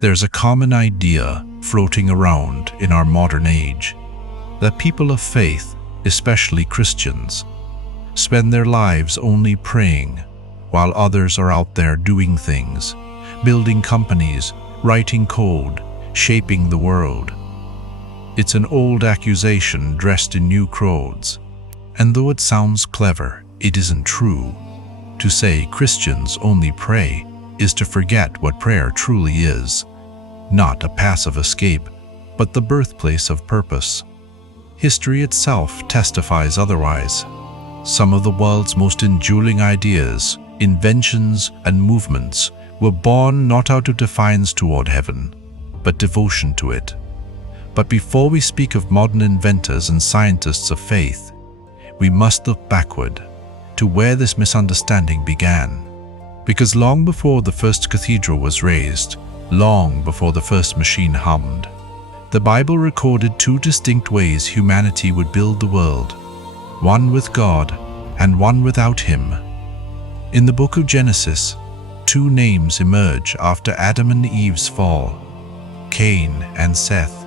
There's a common idea floating around in our modern age that people of faith, especially Christians, spend their lives only praying while others are out there doing things, building companies, writing code, shaping the world. It's an old accusation dressed in new clothes, and though it sounds clever, it isn't true. To say Christians only pray is to forget what prayer truly is, not a passive escape, but the birthplace of purpose. History itself testifies otherwise. Some of the world's most enduring ideas, inventions, and movements were born not out of defiance toward heaven, but devotion to it. But before we speak of modern inventors and scientists of faith, we must look backward to where this misunderstanding began. Because long before the first cathedral was raised, long before the first machine hummed, the Bible recorded two distinct ways humanity would build the world, one with God and one without Him. In the book of Genesis, two names emerge after Adam and Eve's fall: Cain and Seth.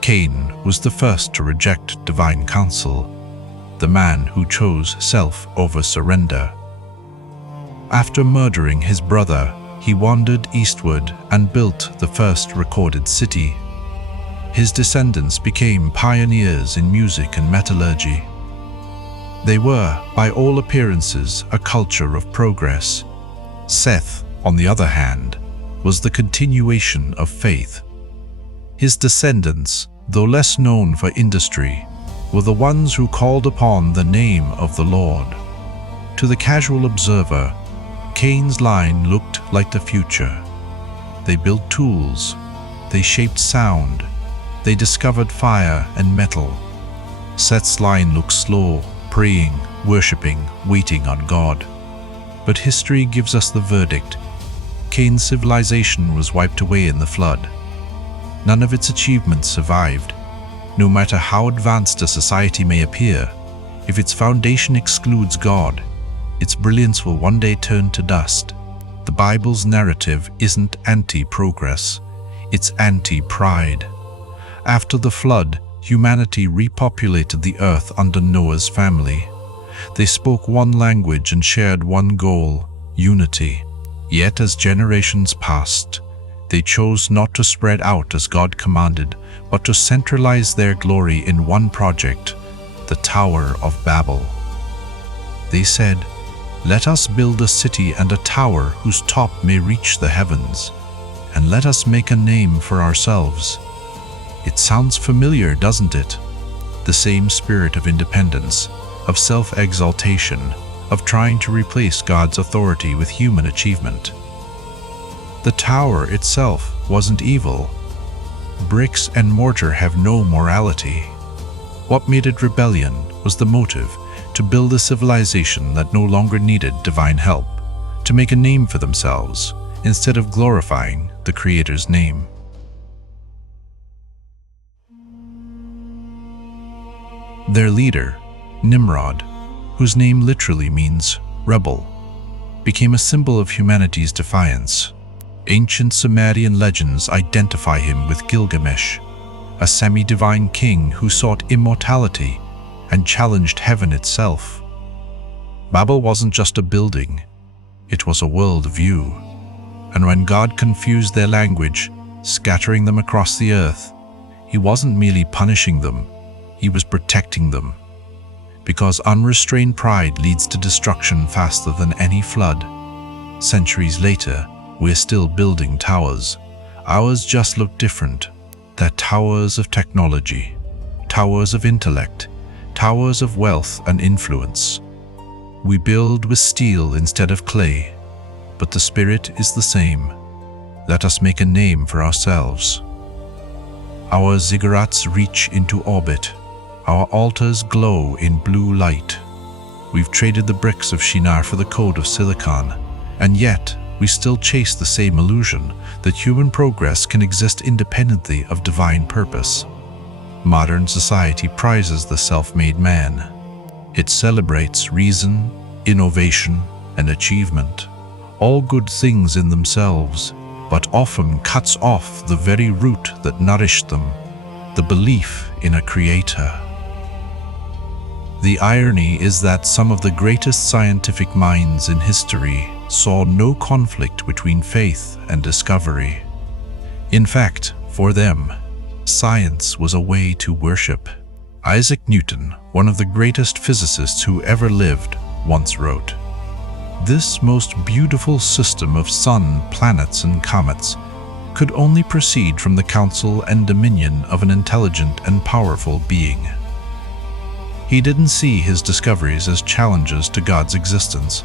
Cain was the first to reject divine counsel, the man who chose self over surrender. After murdering his brother, he wandered eastward and built the first recorded city. His descendants became pioneers in music and metallurgy. They were, by all appearances, a culture of progress. Seth, on the other hand, was the continuation of faith. His descendants, though less known for industry, were the ones who called upon the name of the Lord. To the casual observer, Cain's line looked like the future. They built tools, they shaped sound, they discovered fire and metal. Seth's line looked slow, praying, worshipping, waiting on God. But history gives us the verdict. Cain's civilization was wiped away in the flood. None of its achievements survived. No matter how advanced a society may appear, if its foundation excludes God, its brilliance will one day turn to dust. The Bible's narrative isn't anti-progress, it's anti-pride. After the flood, humanity repopulated the earth under Noah's family. They spoke one language and shared one goal: unity. Yet as generations passed, they chose not to spread out as God commanded, but to centralize their glory in one project, the Tower of Babel. They said, "Let us build a city and a tower whose top may reach the heavens, and let us make a name for ourselves." It sounds familiar, doesn't it? The same spirit of independence, of self-exaltation, of trying to replace God's authority with human achievement. The tower itself wasn't evil. Bricks and mortar have no morality. What made it rebellion was the motive to build a civilization that no longer needed divine help, to make a name for themselves instead of glorifying the Creator's name. Their leader, Nimrod, whose name literally means rebel, became a symbol of humanity's defiance. Ancient Sumerian legends identify him with Gilgamesh, a semi-divine king who sought immortality and challenged heaven itself. Babel wasn't just a building, it was a world view. And when God confused their language, scattering them across the earth, He wasn't merely punishing them, He was protecting them. Because unrestrained pride leads to destruction faster than any flood. Centuries later, we're still building towers. Ours just look different. They're towers of technology, towers of intellect, towers of wealth and influence. We build with steel instead of clay, but the spirit is the same. Let us make a name for ourselves. Our ziggurats reach into orbit. Our altars glow in blue light. We've traded the bricks of Shinar for the code of silicon, and yet we still chase the same illusion that human progress can exist independently of divine purpose. Modern society prizes the self-made man. It celebrates reason, innovation, and achievement, all good things in themselves, but often cuts off the very root that nourished them, the belief in a creator. The irony is that some of the greatest scientific minds in history saw no conflict between faith and discovery. In fact, for them, science was a way to worship. Isaac Newton, one of the greatest physicists who ever lived, once wrote, "This most beautiful system of sun, planets, and comets could only proceed from the counsel and dominion of an intelligent and powerful being." He didn't see his discoveries as challenges to God's existence.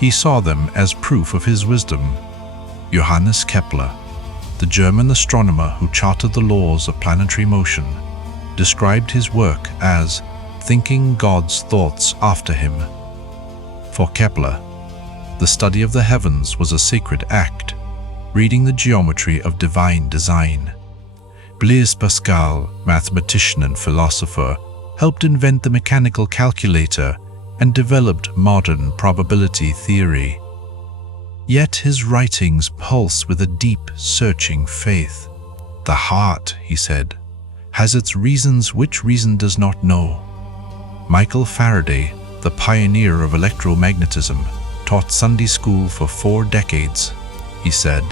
He saw them as proof of his wisdom. Johannes Kepler, the German astronomer who charted the laws of planetary motion, described his work as thinking God's thoughts after him. For Kepler, the study of the heavens was a sacred act, reading the geometry of divine design. Blaise Pascal, mathematician and philosopher, helped invent the mechanical calculator and developed modern probability theory. Yet his writings pulse with a deep, searching faith. "The heart," he said, "has its reasons which reason does not know." Michael Faraday, the pioneer of electromagnetism, taught Sunday school for 4 decades. He said,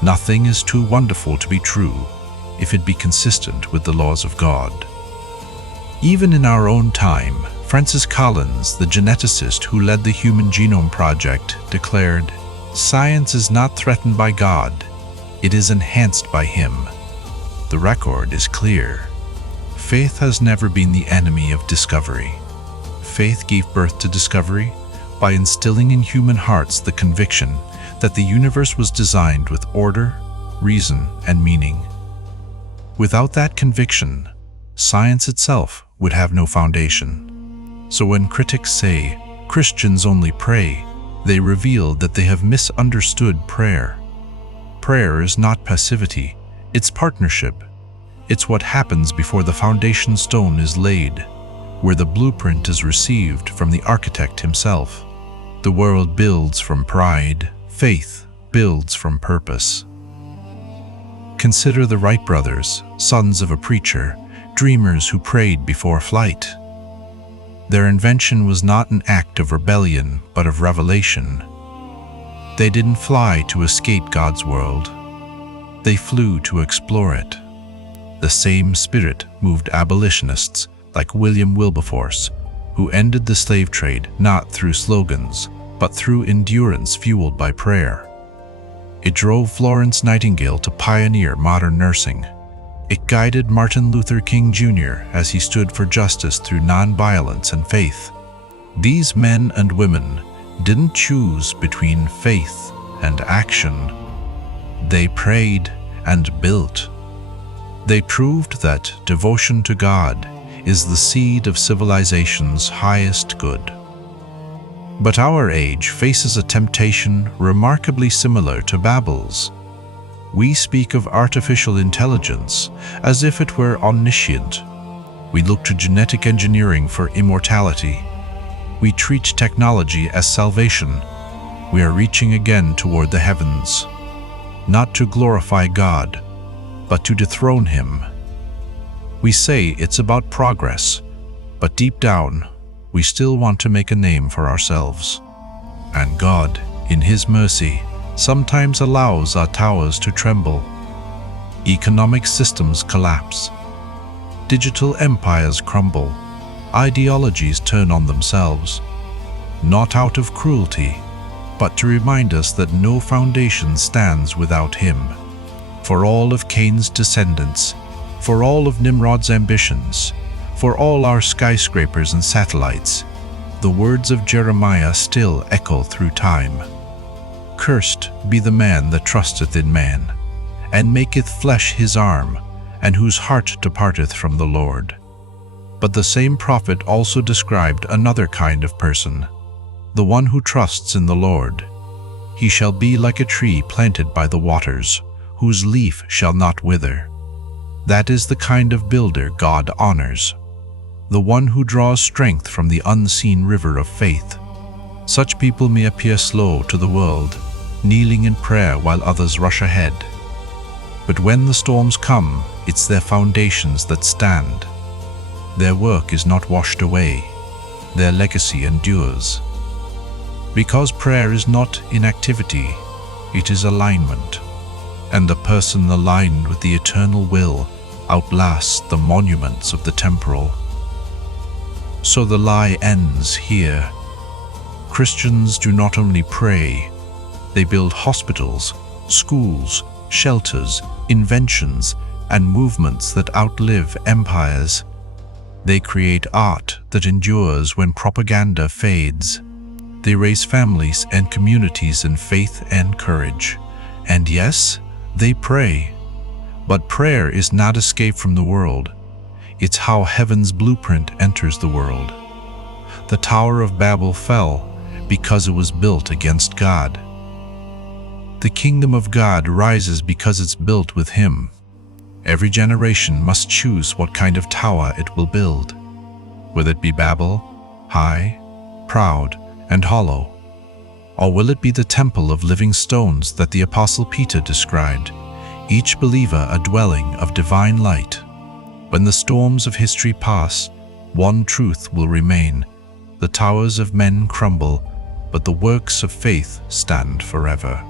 "Nothing is too wonderful to be true if it be consistent with the laws of God." Even in our own time, Francis Collins, the geneticist who led the Human Genome Project, declared, "Science is not threatened by God, it is enhanced by Him." The record is clear. Faith has never been the enemy of discovery. Faith gave birth to discovery by instilling in human hearts the conviction that the universe was designed with order, reason, and meaning. Without that conviction, science itself would have no foundation. So when critics say Christians only pray, they reveal that they have misunderstood prayer. Prayer is not passivity, it's partnership. It's what happens before the foundation stone is laid, where the blueprint is received from the architect himself. The world builds from pride, faith builds from purpose. Consider the Wright brothers, sons of a preacher, dreamers who prayed before flight. Their invention was not an act of rebellion, but of revelation. They didn't fly to escape God's world. They flew to explore it. The same spirit moved abolitionists like William Wilberforce, who ended the slave trade not through slogans, but through endurance fueled by prayer. It drove Florence Nightingale to pioneer modern nursing. It guided Martin Luther King Jr. as he stood for justice through nonviolence and faith. These men and women didn't choose between faith and action. They prayed and built. They proved that devotion to God is the seed of civilization's highest good. But our age faces a temptation remarkably similar to Babel's. We speak of artificial intelligence as if it were omniscient. We look to genetic engineering for immortality. We treat technology as salvation. We are reaching again toward the heavens, not to glorify God, but to dethrone Him. We say it's about progress, but deep down, we still want to make a name for ourselves. And God, in His mercy, sometimes allows our towers to tremble. Economic systems collapse. Digital empires crumble. Ideologies turn on themselves. Not out of cruelty, but to remind us that no foundation stands without Him. For all of Cain's descendants, for all of Nimrod's ambitions, for all our skyscrapers and satellites, the words of Jeremiah still echo through time. Cursed be the man that trusteth in man, and maketh flesh his arm, and whose heart departeth from the Lord. But the same prophet also described another kind of person, the one who trusts in the Lord. He shall be like a tree planted by the waters, whose leaf shall not wither. That is the kind of builder God honors, the one who draws strength from the unseen river of faith. Such people may appear slow to the world, kneeling in prayer while others rush ahead. But when the storms come, it's their foundations that stand. Their work is not washed away. Their legacy endures. Because prayer is not inactivity, it is alignment. And the person aligned with the eternal will outlasts the monuments of the temporal. So the lie ends here. Christians do not only pray, they build hospitals, schools, shelters, inventions, and movements that outlive empires. They create art that endures when propaganda fades. They raise families and communities in faith and courage. And yes, they pray. But prayer is not escape from the world. It's how heaven's blueprint enters the world. The Tower of Babel fell because it was built against God. The kingdom of God rises because it's built with Him. Every generation must choose what kind of tower it will build. Will it be Babel, high, proud, and hollow? Or will it be the temple of living stones that the Apostle Peter described, each believer a dwelling of divine light? When the storms of history pass, one truth will remain. The towers of men crumble, but the works of faith stand forever.